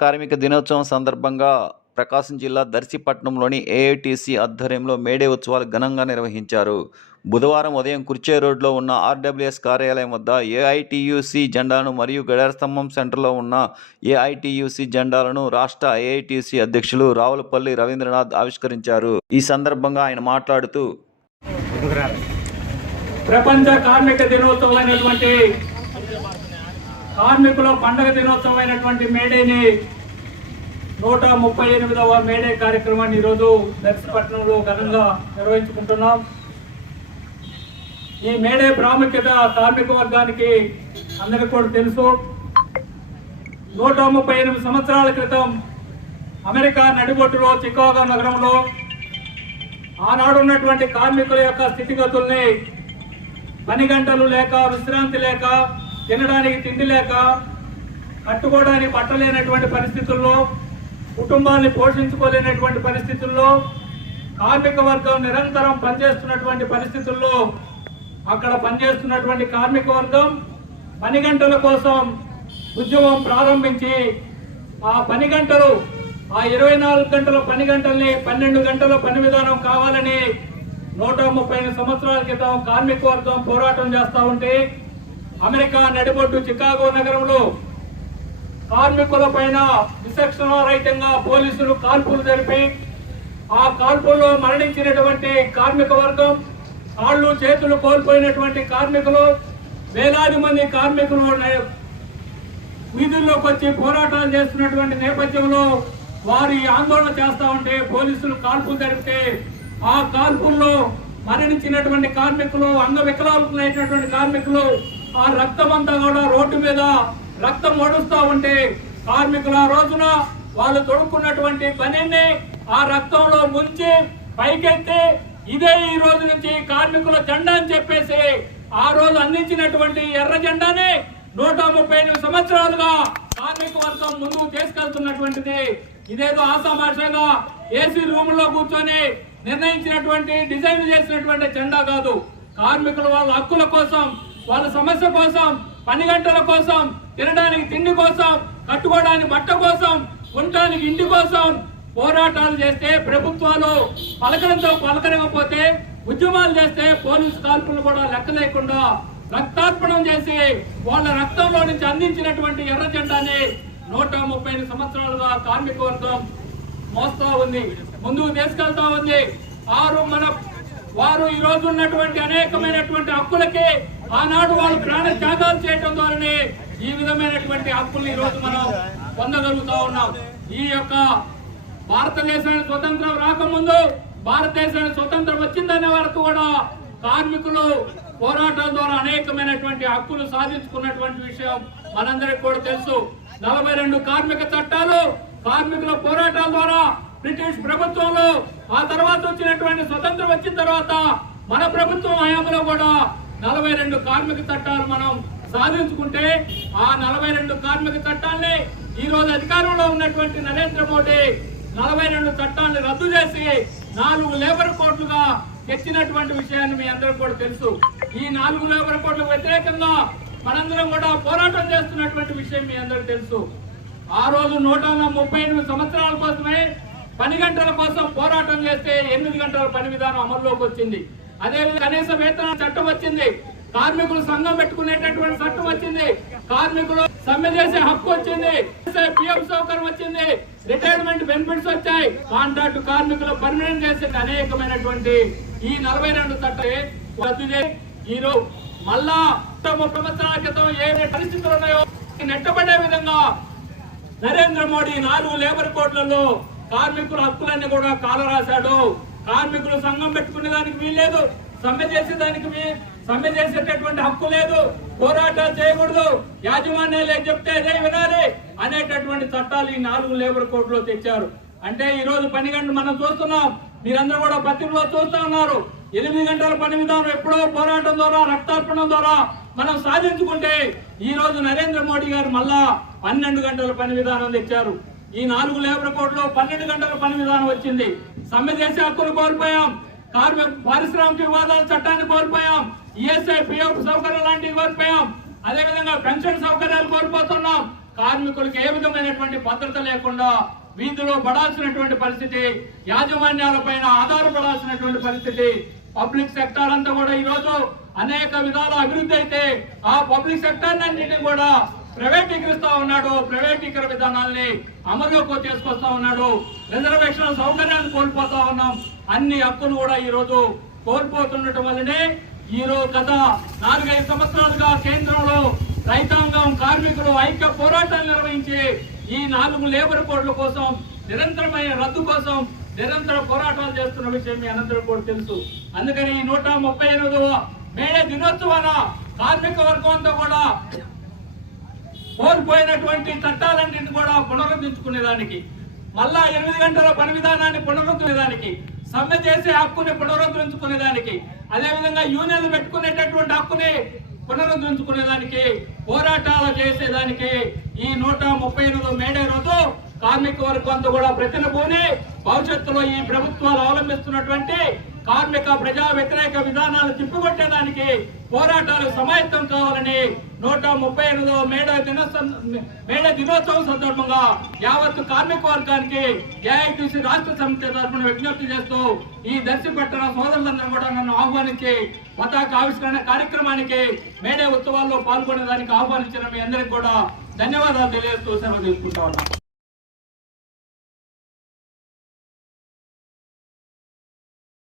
కార్మిక దినోత్సవం సందర్భంగా ప్రకాశం జిల్లా దర్శిపట్నంలోని ఏఐటీసీ ఆధ్వర్యంలో మేడే ఉత్సవాలు ఘనంగా నిర్వహించారు. బుధవారం ఉదయం కుర్చే రోడ్లో ఉన్న ఆర్డబ్ల్యూఎస్ కార్యాలయం వద్ద ఏఐటీయూసీ జెండాను మరియు గడియార స్తంభం సెంటర్లో ఉన్న ఏఐటీయూసీ జెండాలను రాష్ట్ర ఏఐటీసీ అధ్యక్షులు రావులపల్లి రవీంద్రనాథ్ ఆవిష్కరించారు. ఈ సందర్భంగా ఆయన మాట్లాడుతూ, ప్రపంచ కార్మిక దినోత్సవం అయినటువంటి కార్మికుల పండుగ దినోత్సవం అయినటువంటి మేడేని 138వ మేడే కార్యక్రమాన్ని ఈరోజు దర్శిపట్నంలో ఘనంగా నిర్వహించుకుంటున్నాం. ఈ మేడే ప్రాముఖ్యత కార్మిక వర్గానికి అందరికీ కూడా తెలుసు. 138 సంవత్సరాల క్రితం అమెరికా నడిబొట్టులో చికాగో నగరంలో ఆనాడు ఉన్నటువంటి కార్మికుల యొక్క స్థితిగతుల్ని పని గంటలు లేక, విశ్రాంతి లేక, తినడానికి తిండి లేక, కట్టుకోవడానికి బట్టలేనటువంటి పరిస్థితుల్లో, కుటుంబాన్ని పోషించుకోలేనటువంటి పరిస్థితుల్లో, కార్మిక వర్గం నిరంతరం పనిచేస్తున్నటువంటి పరిస్థితుల్లో అక్కడ పనిచేస్తున్నటువంటి కార్మిక వర్గం పని గంటల కోసం ఉద్యమం ప్రారంభించి ఆ పని గంటలు, ఆ 24 గంటల పని గంటల్ని 12 గంటల పని విధానం కావాలని 130 సంవత్సరాల క్రితం కార్మిక వర్గం పోరాటం చేస్తూ ఉంటే అమెరికా నడిబొడ్డు చికాగో నగరంలో కార్మికుల పైన విచక్షణారహితంగా పోలీసులు కాల్పులు జరిపి ఆ కాల్పుల్లో మరణించినటువంటి కార్మిక వర్గం, కాళ్ళు చేతులు కోల్పోయినటువంటి కార్మికులు, వేలాది మంది కార్మికులు వీధుల్లోకి వచ్చి పోరాటాలు చేస్తున్నటువంటి నేపథ్యంలో వారు ఆందోళన చేస్తూ ఉంటే పోలీసులు కాల్పులు జరిపితే ఆ కాల్పుల్లో మరణించినటువంటి కార్మికులు, అంగవికలాంగులైనటువంటి కార్మికులు ఆ రక్తం అంతా కూడా రోడ్డు మీద రక్తం ఓడుస్తూ ఉంటే కార్మికులు ఆ రోజున వాళ్ళు తొడుక్కున్నటువంటి పనిని ఆ రక్తంలో ముంచి పైకెత్తి ఇదే ఈ రోజు నుంచి కార్మికుల జెండా అని చెప్పేసి ఆ రోజు అందించినటువంటి ఎర్ర జెండాని 138 సంవత్సరాలుగా కార్మిక వర్గం ముందుకు తీసుకెళ్తున్నటువంటిది. ఇదేదో ఆసామాషాగా ఏసీ రూమ్ లో కూర్చొని నిర్ణయించినటువంటి, డిజైన్ చేసినటువంటి జెండా కాదు. కార్మికులు వాళ్ళ హక్కుల కోసం, వాళ్ళ సమస్య కోసం, పని గంటల కోసం, తినడానికి తిండి కోసం, కట్టుకోవడానికి బట్ట కోసం, ఉండటానికి ఇంటి కోసం పోరాటాలు చేస్తే ప్రభుత్వాలు పలకడంతో పలకరకపోతే, ఉద్యమాలు చేస్తే పోలీసు కాల్పులు కూడా లెక్క లేకుండా రక్తార్పణం చేసి వాళ్ళ రక్తంలో నుంచి అందించినటువంటి ఎర్ర జెండాని 130 సంవత్సరాలుగా కార్మిక వర్గం మోస్తా ఉంది, ముందుకు తీసుకెళ్తా ఉంది. వారు ఈ రోజు ఉన్నటువంటి అనేకమైనటువంటి హక్కులకి ఆనాడు వాళ్ళు ప్రాణ త్యాగాలు చేయడం ద్వారానే ఈ విధమైనటువంటి హక్కులు ఈ రోజు మనం పొందగలుగుతా ఉన్నాం. ఈ యొక్క భారతదేశానికి స్వతంత్రం రాకముందు, భారతదేశానికి స్వతంత్రం వచ్చిందనే వరకు కూడా కార్మికులు పోరాటాల ద్వారా అనేకమైనటువంటి హక్కులు సాధించుకున్నటువంటి విషయం మనందరికి కూడా తెలుసు. 42 కార్మిక చట్టాలు కార్మికుల పోరాటాల ద్వారా బ్రిటిష్ ప్రభుత్వంలో, ఆ తర్వాత వచ్చినటువంటి స్వతంత్రం వచ్చిన తర్వాత మన ప్రభుత్వం హయాంలో కూడా 42 కార్మిక చట్టాలు మనం సాధించుకుంటే ఆ 42 కార్మిక చట్టాలని ఈ రోజు అధికారంలో ఉన్నటువంటి నరేంద్ర మోడీ 42 చట్టాలను రద్దు చేసి 4 లేబర్ కోడ్లుగా తెచ్చినటువంటి విషయాన్ని మీ అందరూ కూడా తెలుసు. ఈ 4 లేబర్ కోడ్లకు వ్యతిరేకంగా మనందరం కూడా పోరాటం చేస్తున్నటువంటి విషయం మీ అందరూ తెలుసు. ఆ రోజు 138 సంవత్సరాల కోసమే పని గంటల కోసం పోరాటం చేస్తే 8 గంటల పని విధానం అమల్లోకి వచ్చింది. అదేవిధంగా కనీస వేతన చట్టం వచ్చింది, కార్మికులు సంఘం పెట్టుకునేటటువంటి చట్టం వచ్చింది, కార్మికులు సమ్మె చేసే హక్కు వచ్చింది, పిఎఫ్ సౌకర్యం వచ్చింది, రిటైర్మెంట్ బెనిఫిట్స్ వచ్చాయి, కాంట్రాక్ట్ కార్మికులు పర్మనెంట్ చేసే అనేకమైనటువంటి ఈ 42 చట్టాలు రద్దు చేసి ఈరోజు మళ్ళా 30 సంవత్సరాల క్రితం ఏ పరిస్థితులు ఉన్నాయో నెట్టబడే విధంగా నరేంద్ర మోడీ 4 లేబర్ కోడ్లలో కార్మికుల హక్కులన్నీ కూడా కాలరాశాడు. కార్మికులు సంఘం పెట్టుకునే దానికి వీల్లేదు, సమ్మె చేసేటటువంటి హక్కు లేదు, పోరాటాలు చేయకూడదు, యాజమాన్యాలు ఏం చెప్తే అదే వినాలి అనేటటువంటి చట్టాలు ఈ 4 లేబర్ కోడ్లో తెచ్చారు. అంటే ఈ రోజు పని గంటలు మనం చూస్తున్నాం, మీరందరూ కూడా పత్రికలో చూస్తూ ఉన్నారు. 8 గంటల పని విధానం ఎప్పుడో పోరాటం ద్వారా, రక్తార్పణం ద్వారా మనం సాధించుకుంటే ఈ రోజు నరేంద్ర మోడీ గారు మళ్ళా 12 గంటల పని విధానం తెచ్చారు. ఈ 4 లేబర్ కోడ్లో 12 గంటల పని విధానం వచ్చింది. సమ్మె చేసే హక్కులు కోల్పోయాం, పారిశ్రామిక వివాదాల చట్టాన్ని కోల్పోయాం, ఈఎస్ఐ పిఎఫ్ సౌకర్యం లాంటివి కోల్పోయాం, అదేవిధంగా పెన్షన్ సౌకర్యాలు కోల్పోతున్నాం, కార్మికులకు ఏ విధమైనటువంటి భద్రత లేకుండా వీధిలో పడాల్సినటువంటి పరిస్థితి, యాజమాన్యాలపైన ఆధారపడాల్సినటువంటి పరిస్థితి. పబ్లిక్ సెక్టార్ అంతా కూడా ఈ రోజు అనేక విధాల అభివృద్ధి అయితే ఆ పబ్లిక్ సెక్టార్ అన్నింటినీ కూడా ప్రైవేటీకరిస్తా ఉన్నాడు. ప్రైవేటీకరణ విధానాల్ని అమలులోకి తీసుకొస్తా ఉన్నాడు. రిజర్వేషన్ సౌకర్యాన్ని కోల్పోతా ఉన్నాం. అన్ని హక్కులు కూడా ఈ రోజు కోల్పోతుండటం వల్లనే ఈ రోజు గత 4-5 సంవత్సరాలుగా కేంద్రంలో రైతాంగం, కార్మికులు ఐక్య పోరాటాలు నిర్వహించి ఈ 4 లేబర్ కోడ్ల కోసం నిరంతరమైన రద్దు కోసం నిరంతర పోరాటాలు చేస్తున్న విషయం మీ అందరూ కూడా తెలుసు. అందుకని 138వ మేడే దినోత్సవాన కార్మిక వర్గం అంతా కూడా కోల్పోయినటువంటి చట్టాలన్నింటినీ కూడా పునరుద్ధరించుకునేదానికి, మళ్ళా 8 గంటల పని విధానాన్ని పునరుద్ధరించుకునేదానికి, సమ్మె చేసే హక్కుని పునరుద్ధరించుకునేదానికి, అదేవిధంగా యూనియన్లు పెట్టుకునేటటువంటి హక్కుని పునరుద్ధరించుకునేదానికి, పోరాటాలు చేసేదానికి ఈ 138వ మేడే రోజు కార్మిక వర్గం అంతా కూడా ప్రతినబూని భవిష్యత్తులో ఈ ప్రభుత్వాలు అవలంబిస్తున్నటువంటి కార్మిక ప్రజా వ్యతిరేక విధానాలు తిప్పికొట్టేదానికి పోరాటాలు సమాయత్తం కావాలని 138వ మేడే దినోత్సవం సందర్భంగా యావత్ కార్మిక వర్గానికి ఏఐటీసీ రాష్ట్ర సమితి తరఫున విజ్ఞప్తి చేస్తూ ఈ దర్శిపట్టణ సోదరులందరూ కూడా నన్ను ఆహ్వానించి పతాక ఆవిష్కరణ కార్యక్రమానికి మేడే ఉత్సవాల్లో పాల్గొనేదానికి ఆహ్వానించిన మీ అందరికి కూడా ధన్యవాదాలు తెలియజేస్తూ సెలవు తీసుకుంటా ఉన్నాను.